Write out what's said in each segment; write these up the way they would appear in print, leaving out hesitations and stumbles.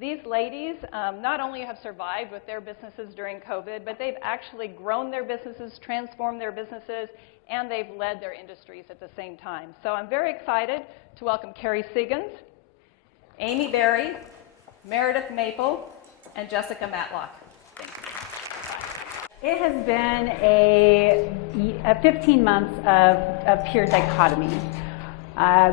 These ladies not only have survived with their businesses during COVID, but they've actually grown their businesses, transformed their businesses, and they've led their industries at the same time. So I'm very excited to welcome Kerry Siggins, Amy Berry, Meredith Maple, and Jessica Matlock. Thank you. It has been a 15 months of pure dichotomy.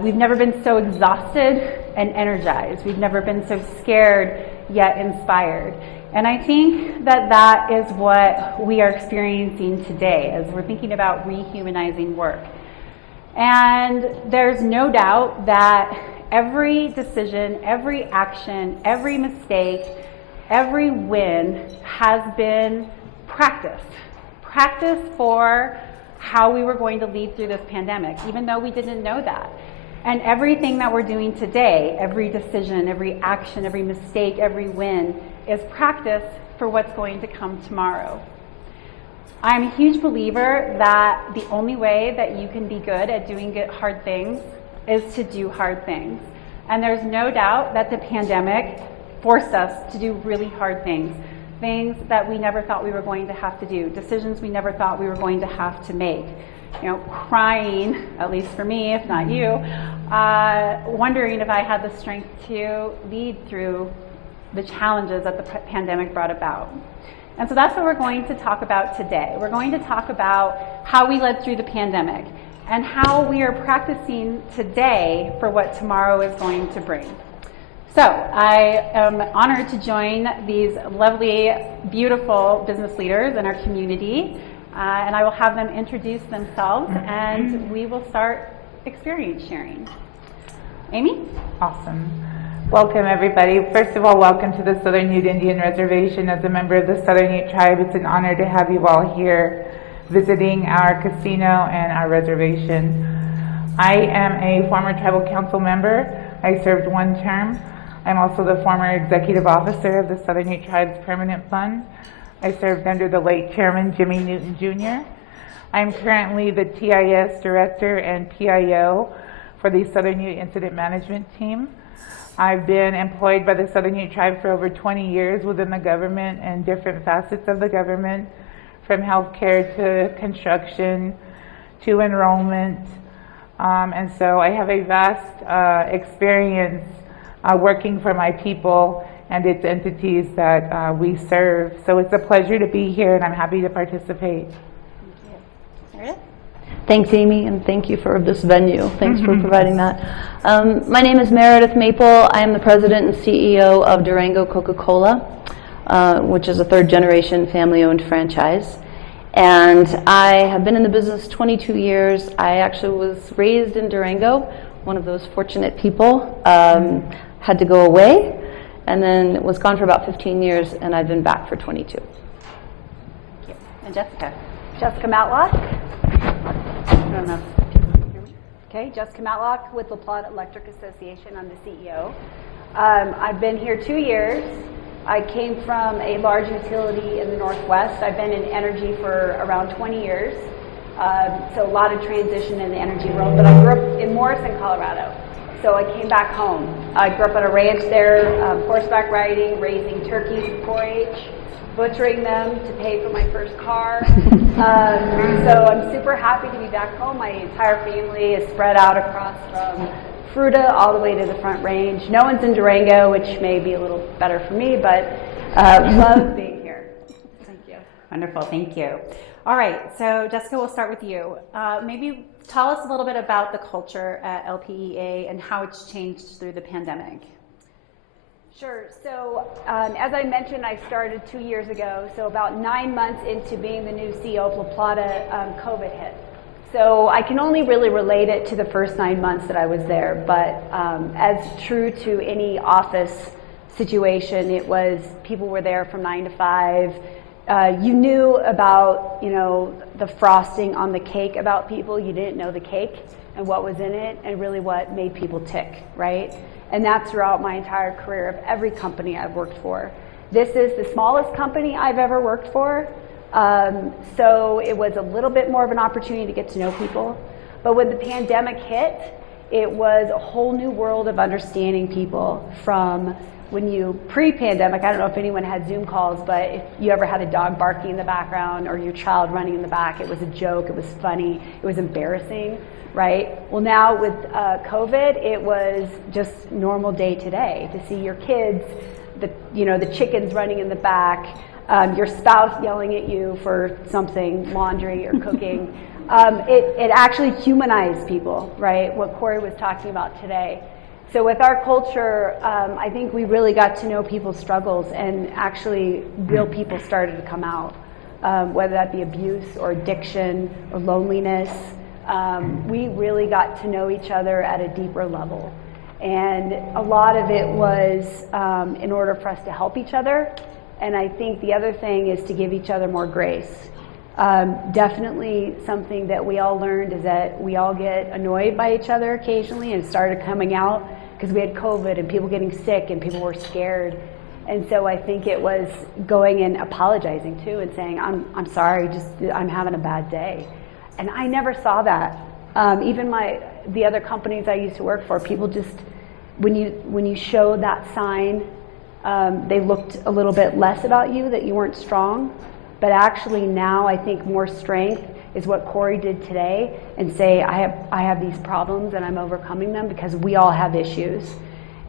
We've never been so exhausted and energized. We've never been so scared yet inspired. And I think that that is what we are experiencing today as we're thinking about rehumanizing work. And there's no doubt that every decision, every action, every mistake, every win has been practiced. Practice for how we were going to lead through this pandemic, even though we didn't know that. And everything that we're doing today, every decision, every action, every mistake, every win, is practice for what's going to come tomorrow. I'm a huge believer that the only way that you can be good at doing hard things is to do hard things. And there's no doubt that the pandemic forced us to do really hard things. Things that we never thought we were going to have to do, decisions we never thought we were going to have to make. You know, crying, at least for me, if not you, wondering if I had the strength to lead through the challenges that the pandemic brought about. And so that's what we're going to talk about today. We're going to talk about how we led through the pandemic and how we are practicing today for what tomorrow is going to bring. So I am honored to join these lovely, beautiful business leaders in our community, and I will have them introduce themselves, and we will start experience sharing. Amy? Awesome. Welcome, everybody. First of all, welcome to the Southern Ute Indian Reservation. As a member of the Southern Ute Tribe, it's an honor to have you all here visiting our casino and our reservation. I am a former tribal council member. I served one term. I'm also the former executive officer of the Southern Ute Tribe's Permanent Fund. I served under the late chairman, Jimmy Newton Jr. I'm currently the TIS director and PIO for the Southern Ute Incident Management Team. I've been employed by the Southern Ute Tribe for over 20 years within the government and different facets of the government, from healthcare to construction to enrollment. And so I have a vast experience working for my people and its entities that we serve. So it's a pleasure to be here, and I'm happy to participate. Meredith? Thanks, Amy, and thank you for this venue. Thanks for providing that. My name is Meredith Maple. I am the president and CEO of Durango Coca-Cola, which is a third-generation family-owned franchise. And I have been in the business 22 years. I actually was raised in Durango, one of those fortunate people. Had to go away, and then was gone for about 15 years, and I've been back for 22. Thank you. And Jessica? Jessica Matlock? I don't know if you can hear me. Okay, Jessica Matlock with La Plata Electric Association. I'm the CEO. I've been here 2 years. I came from a large utility in the Northwest. I've been in energy for around 20 years. So a lot of transition in the energy world, but I grew up in Morrison, Colorado. So I came back home. I grew up on a ranch there, horseback riding, raising turkeys for 4-H, butchering them to pay for my first car. So I'm super happy to be back home. My entire family is spread out across from Fruta all the way to the Front Range. No one's in Durango, which may be a little better for me, but love being here. Thank you. Wonderful, thank you. All right, so Jessica, we'll start with you. Maybe tell us a little bit about the culture at LPEA and how it's changed through the pandemic. Sure. So as I mentioned, I started 2 years ago. So about 9 months into being the new CEO of La Plata, COVID hit. So I can only really relate it to the first 9 months that I was there. But as true to any office situation, it was people were there from 9 to 5. You knew about, the frosting on the cake about people. You didn't know the cake and what was in it and really what made people tick, right? And that's throughout my entire career of every company I've worked for. This is the smallest company I've ever worked for. So it was a little bit more of an opportunity to get to know people. But when the pandemic hit, it was a whole new world of understanding people, from when you pre-pandemic, I don't know if anyone had Zoom calls, but if you ever had a dog barking in the background or your child running in the back, it was a joke, it was funny, it was embarrassing, right? Well, now with COVID, it was just normal day to day to see your kids, the chickens running in the back, your spouse yelling at you for something, laundry or cooking. It actually humanized people, right? What Corey was talking about today. So with our culture, I think we really got to know people's struggles, and actually real people started to come out, whether that be abuse or addiction or loneliness. We really got to know each other at a deeper level. And a lot of it was in order for us to help each other. And I think the other thing is to give each other more grace. Definitely something that we all learned is that we all get annoyed by each other occasionally, and it started coming out because we had COVID and people getting sick and people were scared. And so I think it was going and apologizing too and saying, I'm sorry, I'm having a bad day. And I never saw that. Even the other companies I used to work for, people just, when you showed that sign, they looked a little bit less about you, that you weren't strong. But actually now I think more strength is what Corey did today, and say, I have these problems and I'm overcoming them, because we all have issues.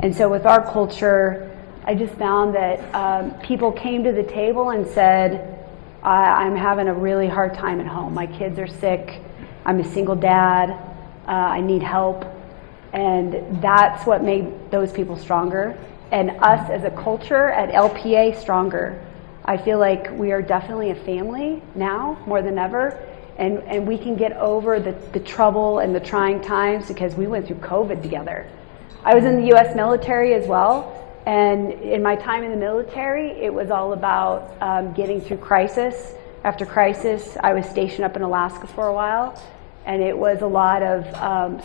And so with our culture, I just found that people came to the table and said, I'm having a really hard time at home. My kids are sick. I'm a single dad. I need help. And that's what made those people stronger, and us as a culture at LPA stronger. I feel like we are definitely a family now more than ever, and we can get over the trouble and the trying times because we went through COVID together. I was in the U.S. military as well, and in my time in the military, it was all about getting through crisis after crisis. I was stationed up in Alaska for a while, and it was a lot of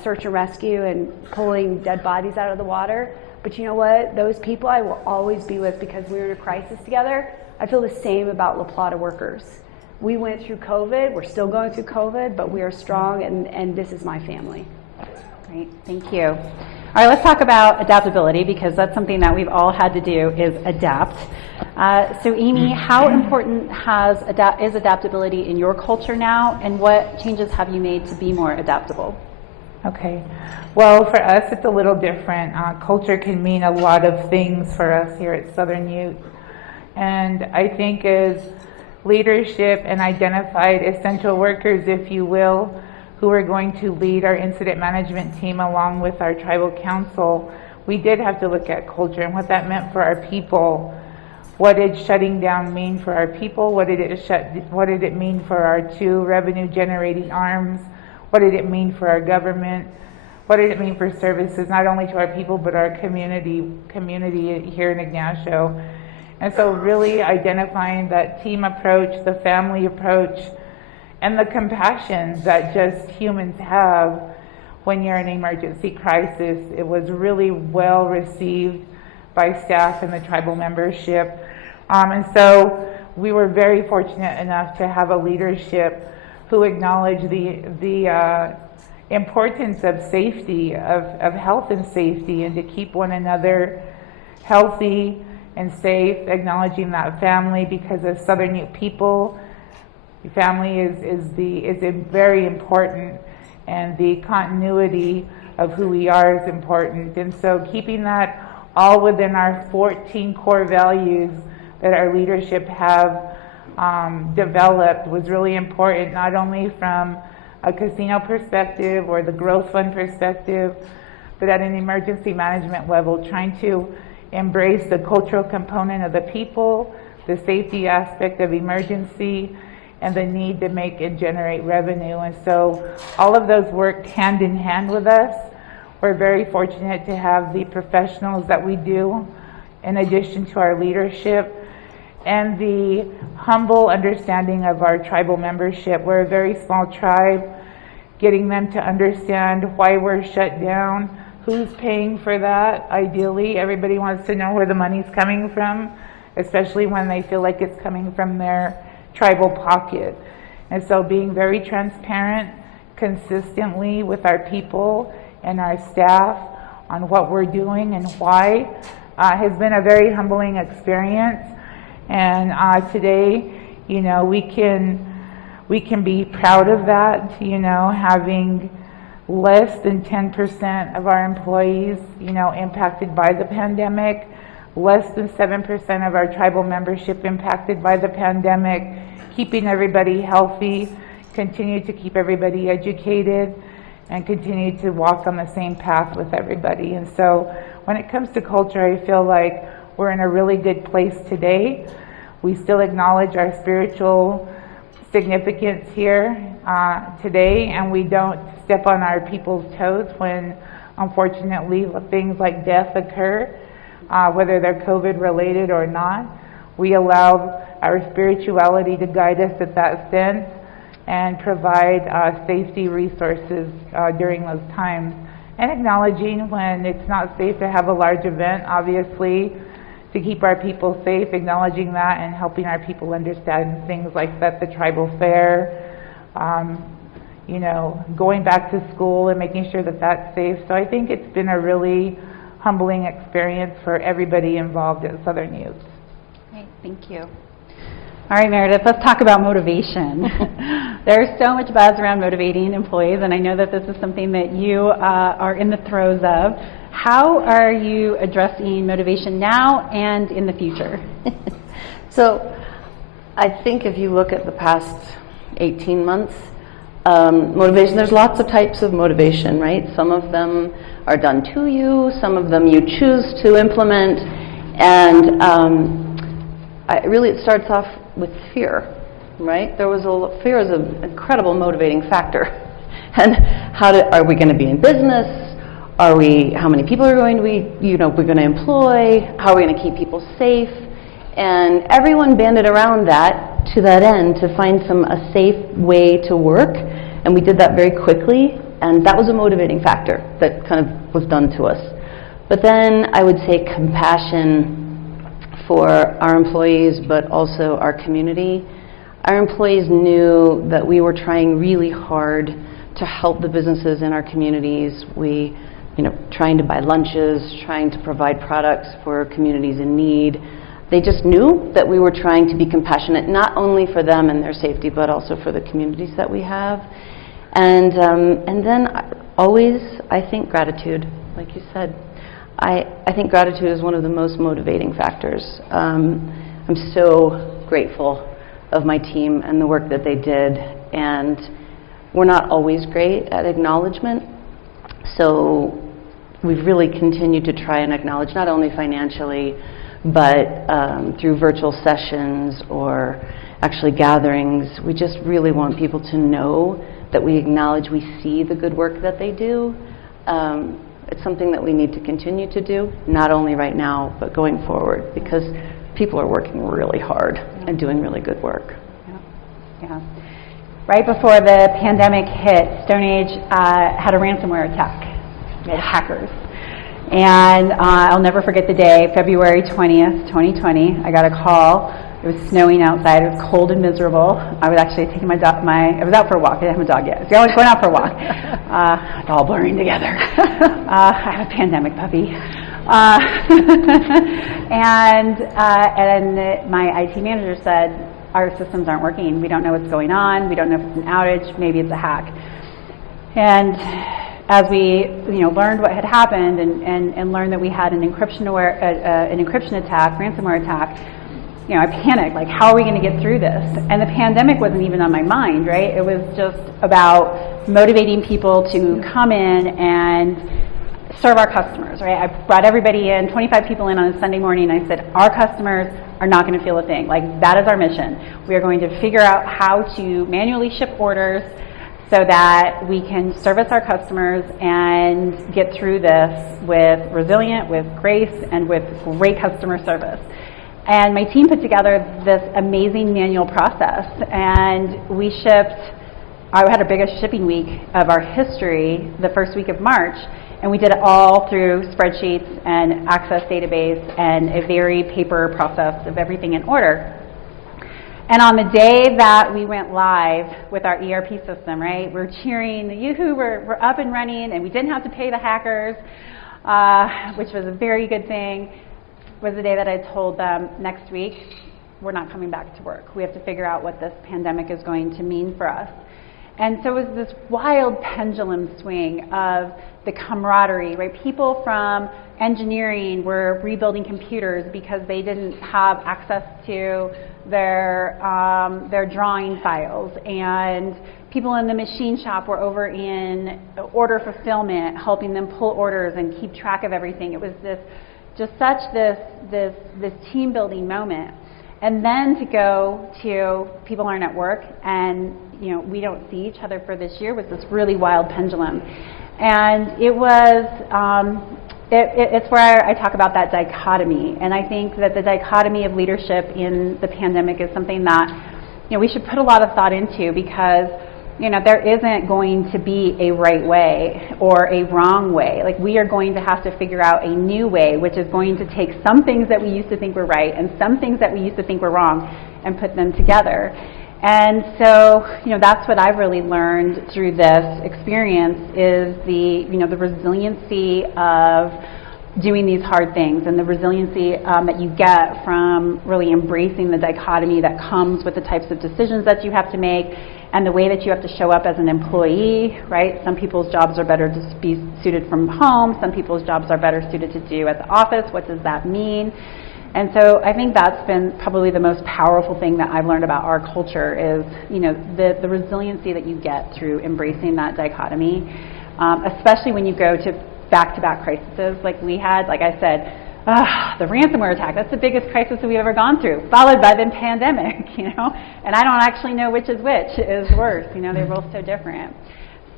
search and rescue and pulling dead bodies out of the water. But you know what? Those people I will always be with, because we were in a crisis together. I feel the same about La Plata workers. We went through COVID, we're still going through COVID, but we are strong, and this is my family. Great, thank you. All right, let's talk about adaptability, because that's something that we've all had to do, is adapt. So Amy, how important is adaptability in your culture now, and what changes have you made to be more adaptable? Okay. Well, for us, it's a little different. Culture can mean a lot of things for us here at Southern Ute. And I think as leadership and identified essential workers, if you will, who are going to lead our incident management team along with our tribal council, we did have to look at culture and what that meant for our people. What did shutting down mean for our people? What did it mean for our two revenue generating arms? What did it mean for our government? What did it mean for services, not only to our people, but our community here in Ignacio? And so really identifying that team approach, the family approach, and the compassion that just humans have when you're in an emergency crisis. It was really well received by staff and the tribal membership. And so we were very fortunate enough to have a leadership who acknowledged the importance of safety, of health and safety, and to keep one another healthy and safe, acknowledging that family, because as Southern Ute people, family is very important, and the continuity of who we are is important. And so keeping that all within our 14 core values that our leadership have developed was really important, not only from a casino perspective or the growth fund perspective, but at an emergency management level, trying to embrace the cultural component of the people, the safety aspect of emergency, and the need to make and generate revenue. And so all of those worked hand in hand with us. We're very fortunate to have the professionals that we do, in addition to our leadership, and the humble understanding of our tribal membership. We're a very small tribe, getting them to understand why we're shut down, who's paying for that. Ideally, everybody wants to know where the money's coming from, especially when they feel like it's coming from their tribal pocket. And so being very transparent consistently with our people and our staff on what we're doing and why has been a very humbling experience. And today, you know, we can be proud of that, you know, having less than 10% of our employees, you know, impacted by the pandemic, less than 7% of our tribal membership impacted by the pandemic, keeping everybody healthy, continue to keep everybody educated, and continue to walk on the same path with everybody. And so when it comes to culture, I feel like we're in a really good place today. We still acknowledge our spiritual significance here today, and we don't step on our people's toes when, unfortunately, things like death occur, whether they're COVID related or not. We allow our spirituality to guide us at that sense and provide safety resources during those times, and acknowledging when it's not safe to have a large event, obviously, to keep our people safe, acknowledging that and helping our people understand things like that, the tribal fair, you know, going back to school and making sure that that's safe. So I think it's been a really humbling experience for everybody involved at Southern Youth. Great, thank you. All right, Meredith, let's talk about motivation. There's so much buzz around motivating employees, and I know that this is something that you are in the throes of. How are you addressing motivation now and in the future? So I think if you look at the past 18 months, motivation, there's lots of types of motivation, right? Some of them are done to you, some of them you choose to implement, and it starts off with fear, right? Fear is an incredible motivating factor. And are we going to be in business? How many people are we're going to employ? How are we going to keep people safe? And everyone banded around that to that end to find a safe way to work. And we did that very quickly. And that was a motivating factor that kind of was done to us. But then I would say compassion for our employees, but also our community. Our employees knew that we were trying really hard to help the businesses in our communities. We, trying to buy lunches, trying to provide products for communities in need. They just knew that we were trying to be compassionate, not only for them and their safety, but also for the communities that we have. And then always, I think gratitude, like you said. I think gratitude is one of the most motivating factors. I'm so grateful of my team and the work that they did. And we're not always great at acknowledgement. So we've really continued to try and acknowledge, not only financially, but through virtual sessions or actually gatherings. We just really want people to know that we acknowledge, we see the good work that they do. It's something that we need to continue to do, not only right now, but going forward, because people are working really hard and doing really good work. Yeah. Right before the pandemic hit, Stone Age had a ransomware attack. We had hackers. And I'll never forget the day, February 20th, 2020. I got a call. It was snowing outside. It was cold and miserable. I was actually taking I was out for a walk. I didn't have a dog yet. So I was going out for a walk. It's all blurring together. I have a pandemic puppy. And my IT manager said, our systems aren't working. We don't know what's going on. We don't know if it's an outage. Maybe it's a hack. And as we learned what had happened and learned that we had an encryption attack, ransomware attack, I panicked, like, how are we going to get through this? And the pandemic wasn't even on my mind, right? It was just about motivating people to come in and serve our customers, right? I brought everybody in, 25 people in on a Sunday morning, and I said, our customers are not going to feel a thing. Like, that is our mission. We are going to figure out how to manually ship orders so that we can service our customers and get through this with resilient, with grace, and with great customer service. And my team put together this amazing manual process, and we shipped, I had our biggest shipping week of our history the first week of March, and we did it all through spreadsheets and Access database and a very paper process of everything in order. And on the day that we went live with our ERP system, right, we're cheering, yoo-hoo, we're up and running, and we didn't have to pay the hackers, which was a very good thing. was the day that I told them next week, we're not coming back to work. We have to figure out what this pandemic is going to mean for us. And so it was this wild pendulum swing of the camaraderie, right? People from engineering were rebuilding computers because they didn't have access to their drawing files, and people in the machine shop were over in order fulfillment, helping them pull orders and keep track of everything. It was this team building moment. And then to go to people aren't at work and we don't see each other for this year was this really wild pendulum. And it was it's where I talk about that dichotomy. And I think that the dichotomy of leadership in the pandemic is something that we should put a lot of thought into, because there isn't going to be a right way or a wrong way. Like, we are going to have to figure out a new way, which is going to take some things that we used to think were right and some things that we used to think were wrong and put them together. And so, that's what I've really learned through this experience is the resiliency of doing these hard things, and the resiliency that you get from really embracing the dichotomy that comes with the types of decisions that you have to make and the way that you have to show up as an employee, right? Some people's jobs are better to be suited from home. Some people's jobs are better suited to do at the office. What does that mean? And so I think that's been probably the most powerful thing that I've learned about our culture is, the resiliency that you get through embracing that dichotomy, especially when you go to back-to-back crises like we had. Like I said, the ransomware attack, that's the biggest crisis that we've ever gone through, followed by the pandemic, and I don't actually know which is worse. They're both so different.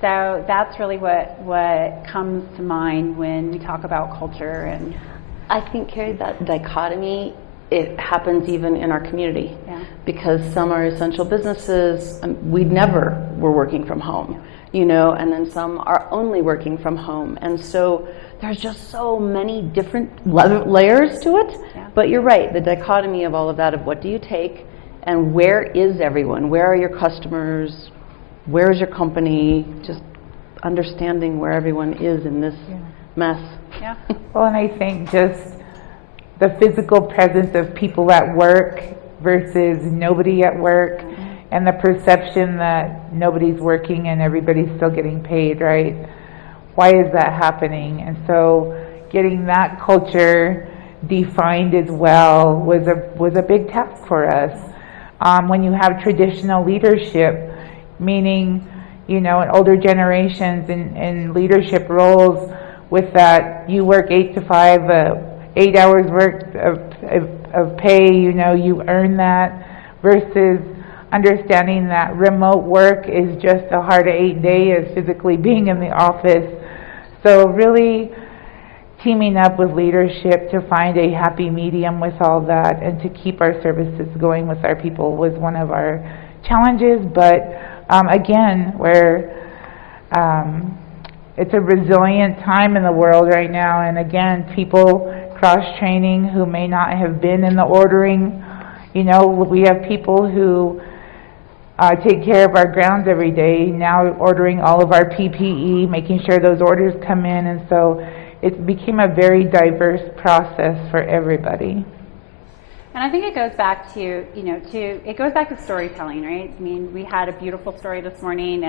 So that's really what comes to mind when we talk about culture. And I think, Kerry, that dichotomy, it happens even in our community. Yeah. Because some are essential businesses, we never were working from home, and then some are only working from home. And so there's just so many different layers to it. Yeah. But you're right, the dichotomy of all of that, of what do you take and where is everyone? Where are your customers? Where is your company? Just understanding where everyone is in this mess. Yeah. Well, and I think just the physical presence of people at work versus nobody at work, and the perception that nobody's working and everybody's still getting paid, right? Why is that happening? And so getting that culture defined as well was a big task for us. When you have traditional leadership, meaning, in older generations in leadership roles, with that you work 8 to 5, 8 hours worth of pay, you earn that, versus understanding that remote work is just a hard 8 days as physically being in the office. So really teaming up with leadership to find a happy medium with all that and to keep our services going with our people was one of our challenges. But again, where it's a resilient time in the world right now, and again, people cross-training who may not have been in the ordering. We have people who take care of our grounds every day, now ordering all of our PPE, making sure those orders come in, and so it became a very diverse process for everybody. And I think it goes back to, it goes back to storytelling, right? I mean, we had a beautiful story this morning,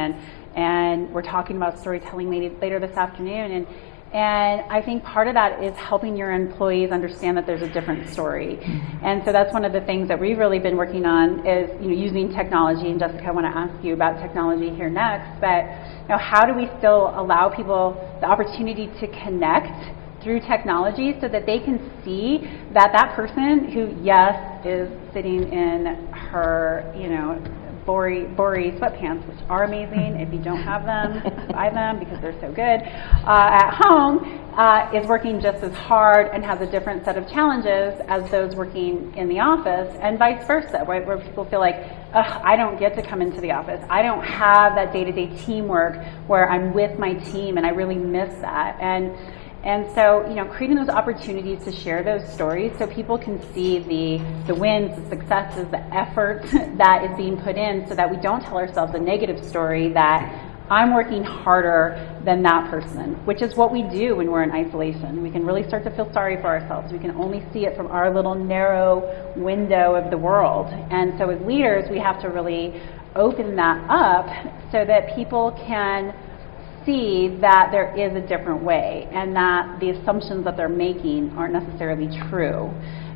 and we're talking about storytelling later this afternoon, and I think part of that is helping your employees understand that there's a different story. And so that's one of the things that we've really been working on is, using technology. And Jessica, I want to ask you about technology here next, but how do we still allow people the opportunity to connect through technology so that they can see that person who, yes, is sitting in her, Bori sweatpants, which are amazing. If you don't have them, buy them because they're so good. At home, is working just as hard and has a different set of challenges as those working in the office, and vice versa, right? Where people feel like, I don't get to come into the office. I don't have that day-to-day teamwork where I'm with my team, and I really miss that. And so, creating those opportunities to share those stories so people can see the wins, the successes, the effort that is being put in, so that we don't tell ourselves a negative story that I'm working harder than that person, which is what we do when we're in isolation. We can really start to feel sorry for ourselves. We can only see it from our little narrow window of the world. And so as leaders, we have to really open that up so that people can see that there is a different way and that the assumptions that they're making aren't necessarily true.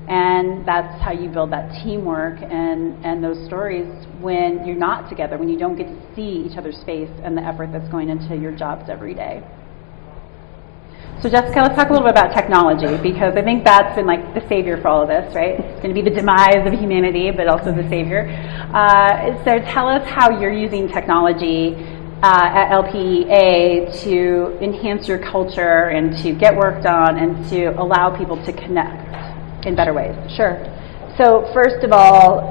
And that's how you build that teamwork and those stories when you're not together, when you don't get to see each other's face and the effort that's going into your jobs every day. So Jessica, let's talk a little bit about technology, because I think that's been like the savior for all of this, right? It's going to be the demise of humanity, but also the savior. So tell us how you're using technology at LPEA to enhance your culture and to get work done and to allow people to connect in better ways. Sure. So first of all,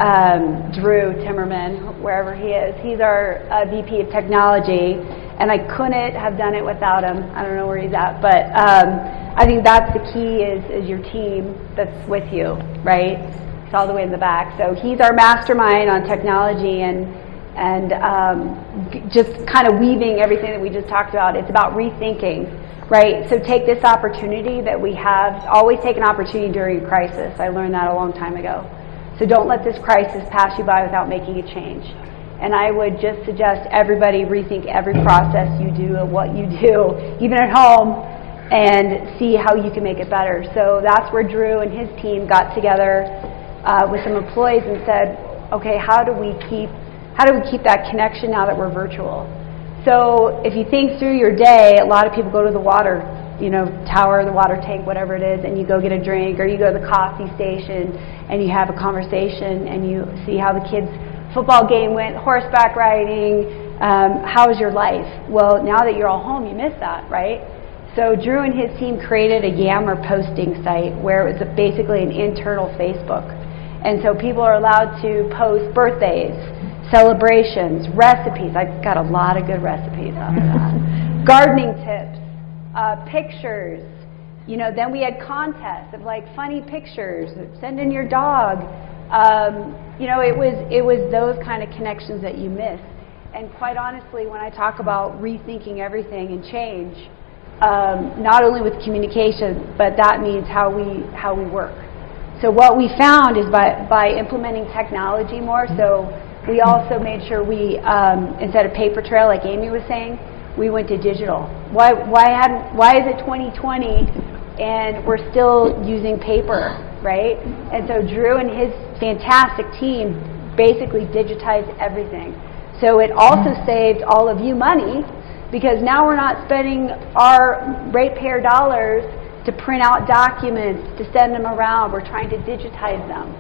Drew Timmerman, wherever he is, he's our VP of Technology, and I couldn't have done it without him. I don't know where he's at, but I think that's the key is your team that's with you, right? It's all the way in the back. So he's our mastermind on technology and just kind of weaving everything that we just talked about. It's about rethinking. Right, so take this opportunity that we have. Always take an opportunity during a crisis. I learned that a long time ago. So don't let this crisis pass you by without making a change. And I would just suggest everybody rethink every process you do and what you do, even at home, and see how you can make it better. So that's where Drew and his team got together with some employees and said, okay, how do we keep that connection now that we're virtual? So if you think through your day, a lot of people go to the water, tower, the water tank, whatever it is, and you go get a drink, or you go to the coffee station and you have a conversation and you see how the kids' football game went, horseback riding, how's your life? Well, now that you're all home, you miss that, right? So Drew and his team created a Yammer posting site where it was basically an internal Facebook. And so people are allowed to post birthdays, celebrations, recipes. I've got a lot of good recipes out of that. Gardening tips, pictures. Then we had contests of like funny pictures. Send in your dog. It was those kind of connections that you miss. And quite honestly, when I talk about rethinking everything and change, not only with communication, but that means how we work. So what we found is by implementing technology more. So we also made sure we, instead of paper trail, like Amy was saying, we went to digital. Why is it 2020 and we're still using paper, right? And so Drew and his fantastic team basically digitized everything. So it also saved all of you money, because now we're not spending our ratepayer dollars to print out documents, to send them around. We're trying to digitize them.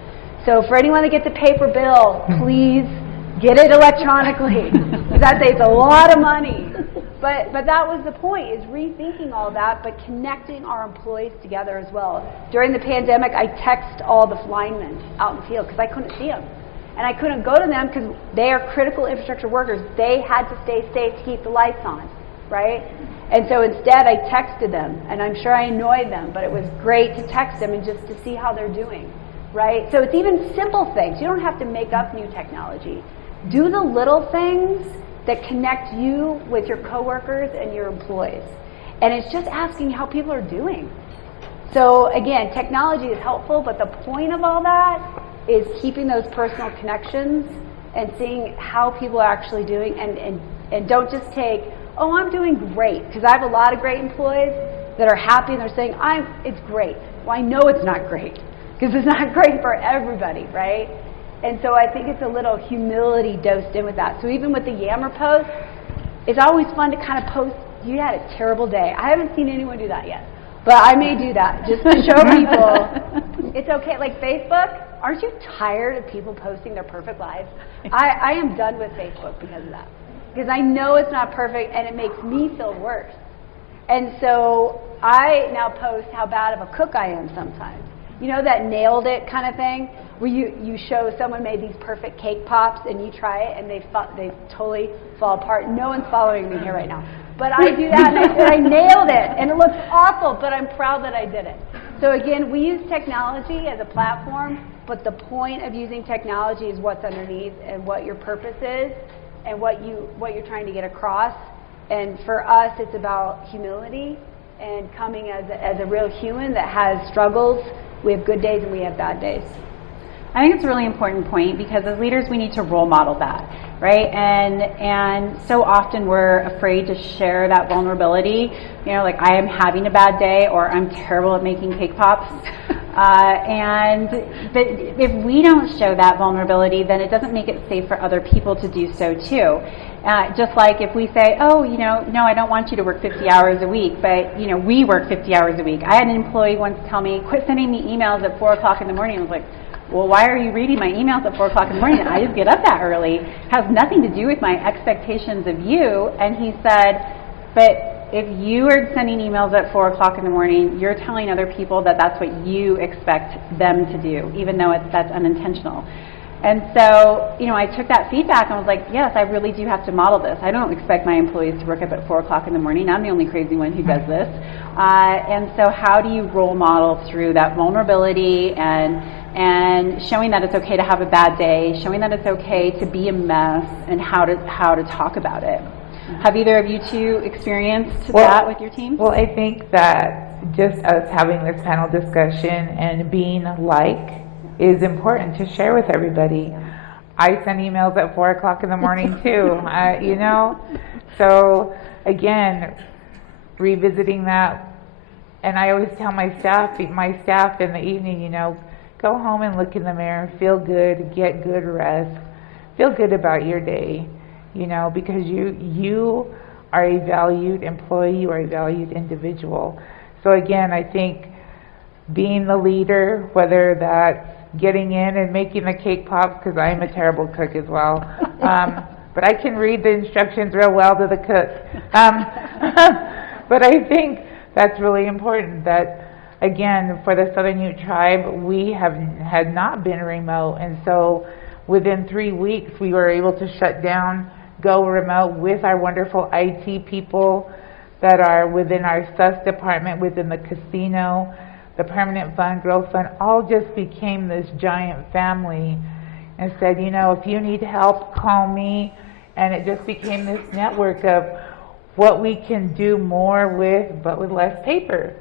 So for anyone that gets a paper bill, please get it electronically, because that saves a lot of money. But that was the point, is rethinking all that, but connecting our employees together as well. During the pandemic, I texted all the linemen out in the field because I couldn't see them. And I couldn't go to them because they are critical infrastructure workers. They had to stay safe to keep the lights on, right? And so instead, I texted them, and I'm sure I annoyed them, but it was great to text them and just to see how they're doing. Right? So it's even simple things. You don't have to make up new technology. Do the little things that connect you with your coworkers and your employees. And it's just asking how people are doing. So again, technology is helpful, but the point of all that is keeping those personal connections and seeing how people are actually doing, and don't just take, oh, I'm doing great, because I have a lot of great employees that are happy and they're saying, it's great. Well, I know it's not great, because it's not great for everybody, right? And so I think it's a little humility dosed in with that. So even with the Yammer post, it's always fun to kind of post, you had a terrible day. I haven't seen anyone do that yet, but I may do that just to show people it's okay. Like Facebook, aren't you tired of people posting their perfect lives? I am done with Facebook because of that, because I know it's not perfect and it makes me feel worse. And so I now post how bad of a cook I am sometimes. You know, that nailed it kind of thing, where you show someone made these perfect cake pops and you try it and they totally fall apart. No one's following me here right now. But I do that and I said I nailed it and it looks awful, but I'm proud that I did it. So again, we use technology as a platform, but the point of using technology is what's underneath and what your purpose is and what you're trying to get across. And for us, it's about humility and coming as a real human that has struggles. We have good days and we have bad days. I think it's a really important point because as leaders we need to role model that, right? And so often we're afraid to share that vulnerability, you know, like I am having a bad day or I'm terrible at making cake pops. But if we don't show that vulnerability, then it doesn't make it safe for other people to do so too. Just like if we say, oh, you know, no, I don't want you to work 50 hours a week, but, you know, we work 50 hours a week. I had an employee once tell me, quit sending me emails at 4 o'clock in the morning. I was like, well, why are you reading my emails at 4 o'clock in the morning? I just get up that early. It has nothing to do with my expectations of you. And he said, but if you are sending emails at 4 o'clock in the morning, you're telling other people that that's what you expect them to do, even though that's unintentional. And so, you know, I took that feedback and was like, yes, I really do have to model this. I don't expect my employees to work up at 4 o'clock in the morning. I'm the only crazy one who does this. And so how do you role model through that vulnerability and showing that it's okay to have a bad day, showing that it's okay to be a mess, and how to talk about it? Have either of you two experienced that with your team? Well, I think that just us having this panel discussion and being is important to share with everybody. I send emails at 4 o'clock in the morning too, you know? So again, revisiting that, and I always tell my staff in the evening, you know, go home and look in the mirror, feel good, get good rest, feel good about your day, you know, because you are a valued employee, you are a valued individual. So again, I think being the leader, whether that's getting in and making the cake pops, because I'm a terrible cook as well, but I can read the instructions real well to the cook. But I think that's really important that, again, for the Southern Ute Tribe, we had not been remote, and so within 3 weeks we were able to shut down, go remote with our wonderful IT people that are within our SUS department, within the casino, the Permanent Fund, Growth Fund, all just became this giant family and said, you know, if you need help, call me. And it just became this network of what we can do more with, but with less paper.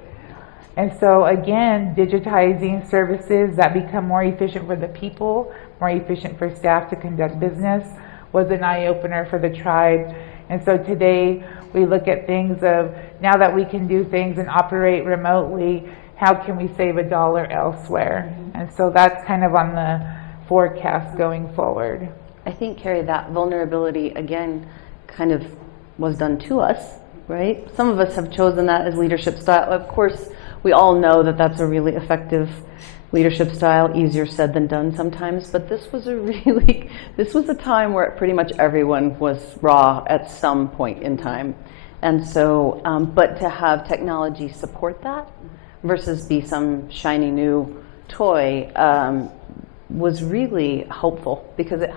And so again, digitizing services that become more efficient for the people, more efficient for staff to conduct business, was an eye-opener for the tribe. And so today we look at things of, now that we can do things and operate remotely, how can we save $1 elsewhere? And so that's kind of on the forecast going forward. I think, Kerry, that vulnerability, again, kind of was done to us, right? Some of us have chosen that as leadership style. Of course, we all know that that's a really effective leadership style, easier said than done sometimes, but this was a time where pretty much everyone was raw at some point in time. And so, but to have technology support that versus be some shiny new toy was really helpful, because it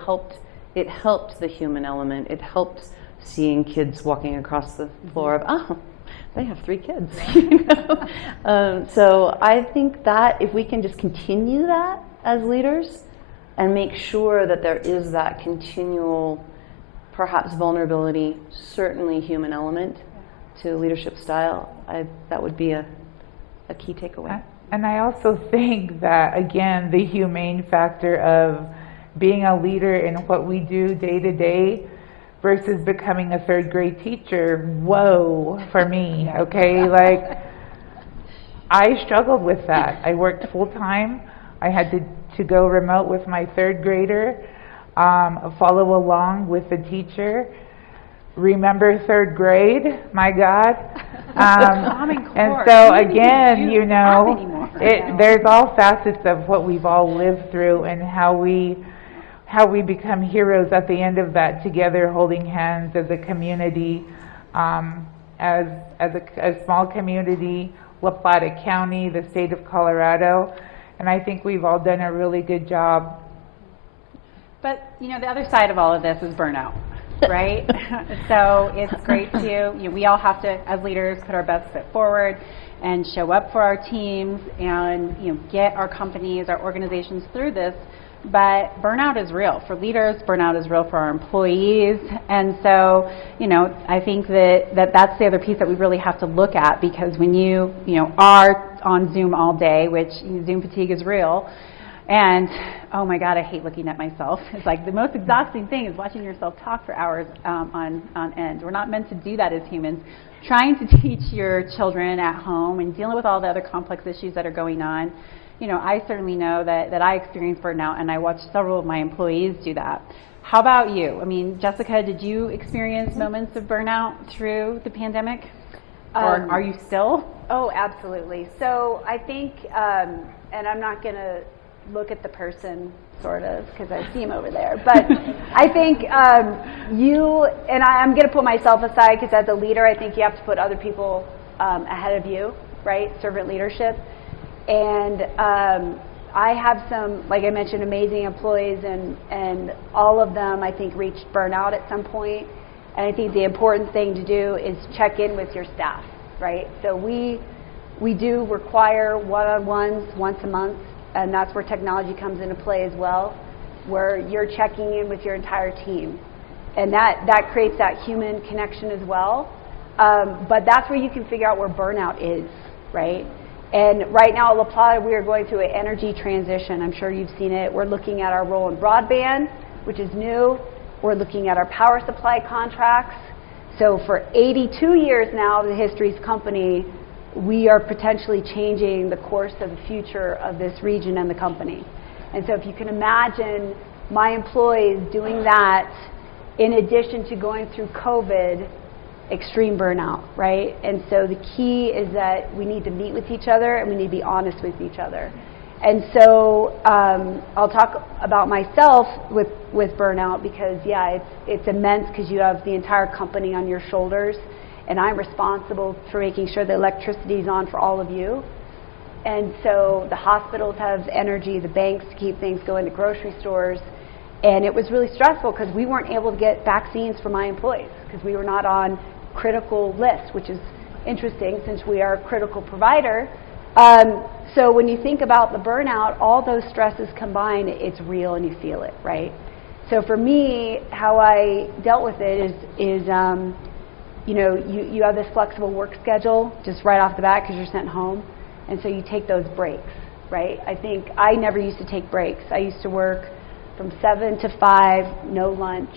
helped the human element. It helped seeing kids walking across the floor of, oh, they have 3 kids, you know? So I think that if we can just continue that as leaders and make sure that there is that continual, perhaps vulnerability, certainly human element to leadership style, that would be a key takeaway. And I also think that, again, the humane factor of being a leader in what we do day to day versus becoming a 3rd grade teacher, whoa, for me, okay? Like, I struggled with that. I worked full time. I had to go remote with my 3rd grader, follow along with the teacher. Remember 3rd grade, my God. And so again, you know, there's all facets of what we've all lived through and how we become heroes at the end of that together, holding hands as a community, as a small community, La Plata County, the state of Colorado, and I think we've all done a really good job. But, you know, the other side of all of this is burnout, right? So it's great to, you know, we all have to, as leaders, put our best foot forward, and show up for our teams and get our companies, our organizations through this. But burnout is real for leaders, burnout is real for our employees, and so I think that's the other piece that we really have to look at, because when you are on Zoom all day, which Zoom fatigue is real, and oh my God, I hate looking at myself. It's like the most exhausting thing is watching yourself talk for hours on end. We're not meant to do that as humans. Trying to teach your children at home and dealing with all the other complex issues that are going on, I certainly know that I experience burnout, and I watch several of my employees do that. How about you? I mean, Jessica, did you experience moments of burnout through the pandemic? Or are you still? Oh, absolutely. So I think, and I'm not going to look at the person, sort of, because I see him over there, but I think you, and I'm going to put myself aside, because as a leader, I think you have to put other people ahead of you, right? Servant leadership. And I have some, like I mentioned, amazing employees, and all of them, I think, reached burnout at some point. And I think the important thing to do is check in with your staff, right? So we do require one-on-ones once a month, and that's where technology comes into play as well, where you're checking in with your entire team. And that creates that human connection as well. But that's where you can figure out where burnout is, right? And right now at La Plata, we are going through an energy transition. I'm sure you've seen it. We're looking at our role in broadband, which is new. We're looking at our power supply contracts. So for 82 years now of the history's company, we are potentially changing the course of the future of this region and the company. And so if you can imagine my employees doing that in addition to going through COVID, extreme burnout, right? And so the key is that we need to meet with each other, and we need to be honest with each other. And so I'll talk about myself with burnout, because it's immense, because you have the entire company on your shoulders, and I'm responsible for making sure the electricity is on for all of you. And so the hospitals have energy, the banks to keep things going, the grocery stores. And it was really stressful, because we weren't able to get vaccines for my employees, because we were not on critical lists, which is interesting since we are a critical provider. So when you think about the burnout, all those stresses combined, it's real and you feel it, right? So for me, how I dealt with it is you have this flexible work schedule just right off the bat, because you're sent home. And so you take those breaks, right? I think I never used to take breaks. I used to work from 7 to 5, no lunch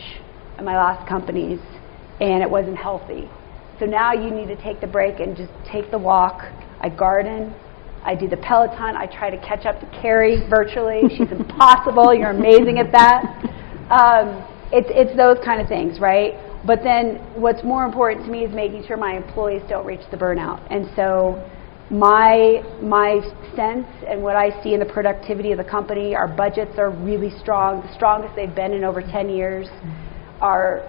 at my last companies, and it wasn't healthy. So now you need to take the break and just take the walk. I garden. I do the Peloton. I try to catch up to Kerry virtually. She's impossible. You're amazing at that. It's those kind of things, right? But then what's more important to me is making sure my employees don't reach the burnout. And so my sense and what I see in the productivity of the company, our budgets are really strong, the strongest they've been in over 10 years. Our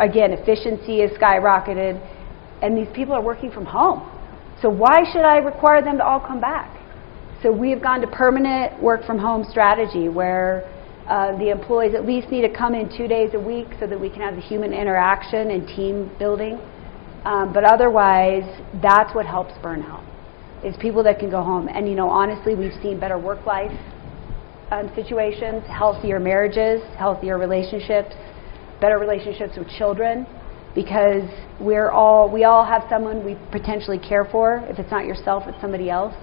again, efficiency is skyrocketed, and these people are working from home. So why should I require them to all come back? So we have gone to permanent work from home strategy, where the employees at least need to come in 2 days a week so that we can have the human interaction and team building. But otherwise, that's what helps burnout, is people that can go home. And honestly, we've seen better work-life situations, healthier marriages, healthier relationships, better relationships with children, because we all have someone we potentially care for. If it's not yourself, it's somebody else.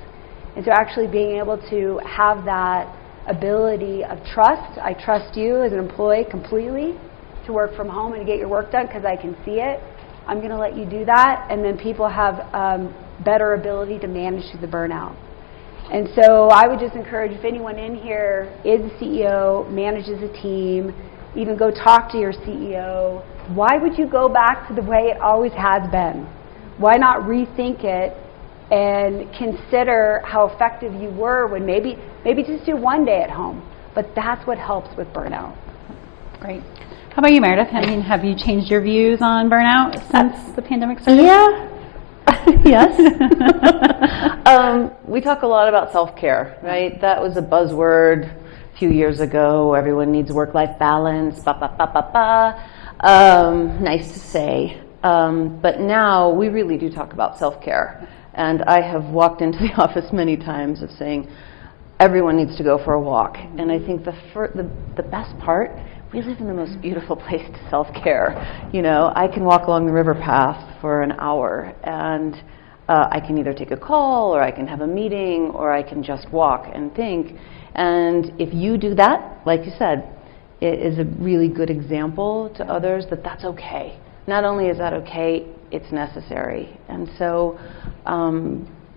And so actually being able to have that ability of trust, I trust you as an employee completely to work from home and to get your work done because I can see it. I'm going to let you do that, and then people have better ability to manage through the burnout. And so I would just encourage, if anyone in here is a CEO, manages a team, even go talk to your CEO. Why would you go back to the way it always has been? Why not rethink it and consider how effective you were when maybe just do 1 day at home? But that's what helps with burnout. Great. How about you, Meredith? I mean, have you changed your views on burnout since the pandemic started? Yeah. Yes. We talk a lot about self-care, right? That was a buzzword a few years ago. Everyone needs work-life balance, Nice to say. But now we really do talk about self-care. And I have walked into the office many times of saying, everyone needs to go for a walk. And I think the best part, we live in the most beautiful place to self-care. You know, I can walk along the river path for an hour, and I can either take a call, or I can have a meeting, or I can just walk and think. And if you do that, like you said, it is a really good example to others that that's okay. Not only is that okay, it's necessary. And so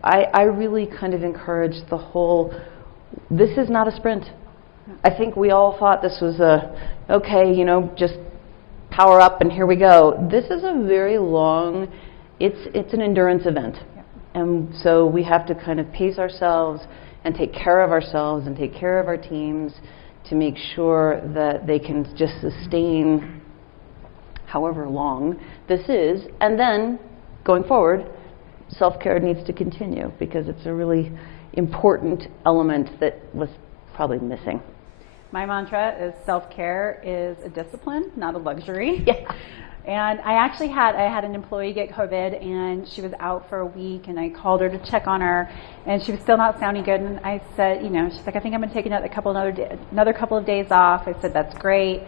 I really kind of encourage the whole, this is not a sprint. I think we all thought this was okay, you know, just power up and here we go. This is a very long, it's an endurance event. And so we have to kind of pace ourselves and take care of ourselves and take care of our teams to make sure that they can just sustain however long this is. And then going forward, self-care needs to continue because it's a really important element that was probably missing. My mantra is self-care is a discipline, not a luxury. Yeah. And I actually had an employee get COVID, and she was out for a week, and I called her to check on her, and she was still not sounding good. And I said, you know, she's like, I think I'm going to take another couple of days off. I said, that's great.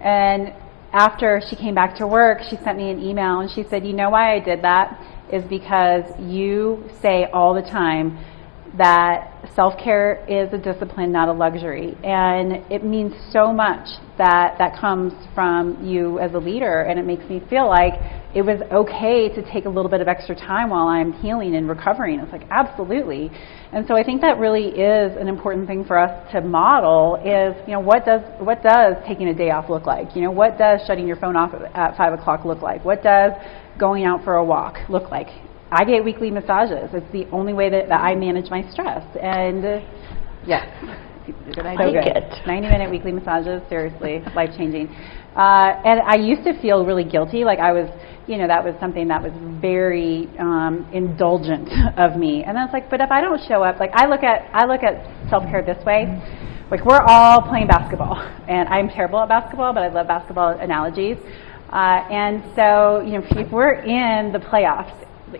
And after she came back to work, she sent me an email, and she said, you know why I did that is because you say all the time that self-care is a discipline, not a luxury. And it means so much that comes from you as a leader, and it makes me feel like it was okay to take a little bit of extra time while I'm healing and recovering. It's like, absolutely. And so I think that really is an important thing for us to model is, you know, what does taking a day off look like? You know, what does shutting your phone off at 5 o'clock look like? What does going out for a walk look like? I get weekly massages. It's the only way that I manage my stress. And yeah, good idea. 90-minute weekly massages, seriously, life-changing. And I used to feel really guilty, like I was, you know, that was something that was very indulgent of me. And I was like, but if I don't show up, like I look at self-care this way. Like we're all playing basketball, and I'm terrible at basketball, but I love basketball analogies. And so, you know, if we're in the playoffs,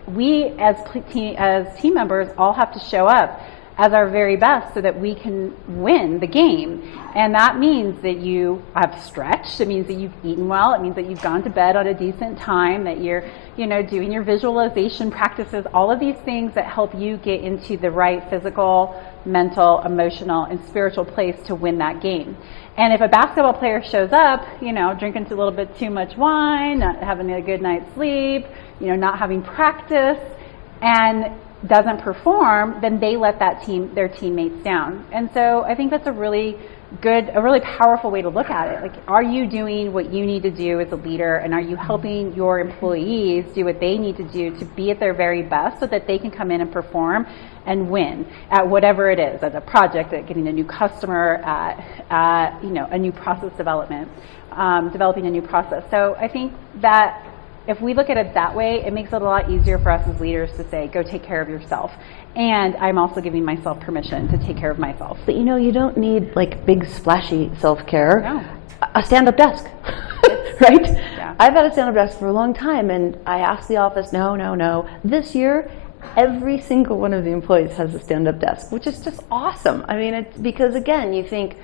we as team members all have to show up as our very best so that we can win the game. And that means that you have stretched, it means that you've eaten well, it means that you've gone to bed at a decent time, that you're, you know, doing your visualization practices, all of these things that help you get into the right physical, mental, emotional, and spiritual place to win that game. And if a basketball player shows up, you know, drinking a little bit too much wine, not having a good night's sleep, you know, not having practice, and doesn't perform, then they let their teammates down. And so I think that's a really powerful way to look at it. Like, are you doing what you need to do as a leader, and are you helping your employees do what they need to do to be at their very best so that they can come in and perform and win at whatever it is, at a project, at getting a new customer, at you know, a new process development, developing a new process. So I think that if we look at it that way, it makes it a lot easier for us as leaders to say, go take care of yourself. And I'm also giving myself permission to take care of myself. But you know, you don't need like big splashy self-care. No. A stand-up desk, right? Yeah. I've had a stand-up desk for a long time, and I asked the office, no. This year, every single one of the employees has a stand-up desk, which is just awesome. I mean, it's because, again, you think,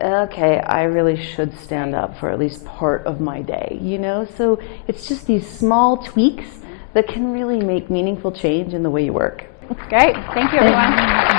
okay, I really should stand up for at least part of my day, you know? So it's just these small tweaks that can really make meaningful change in the way you work. Great. Thank you, everyone.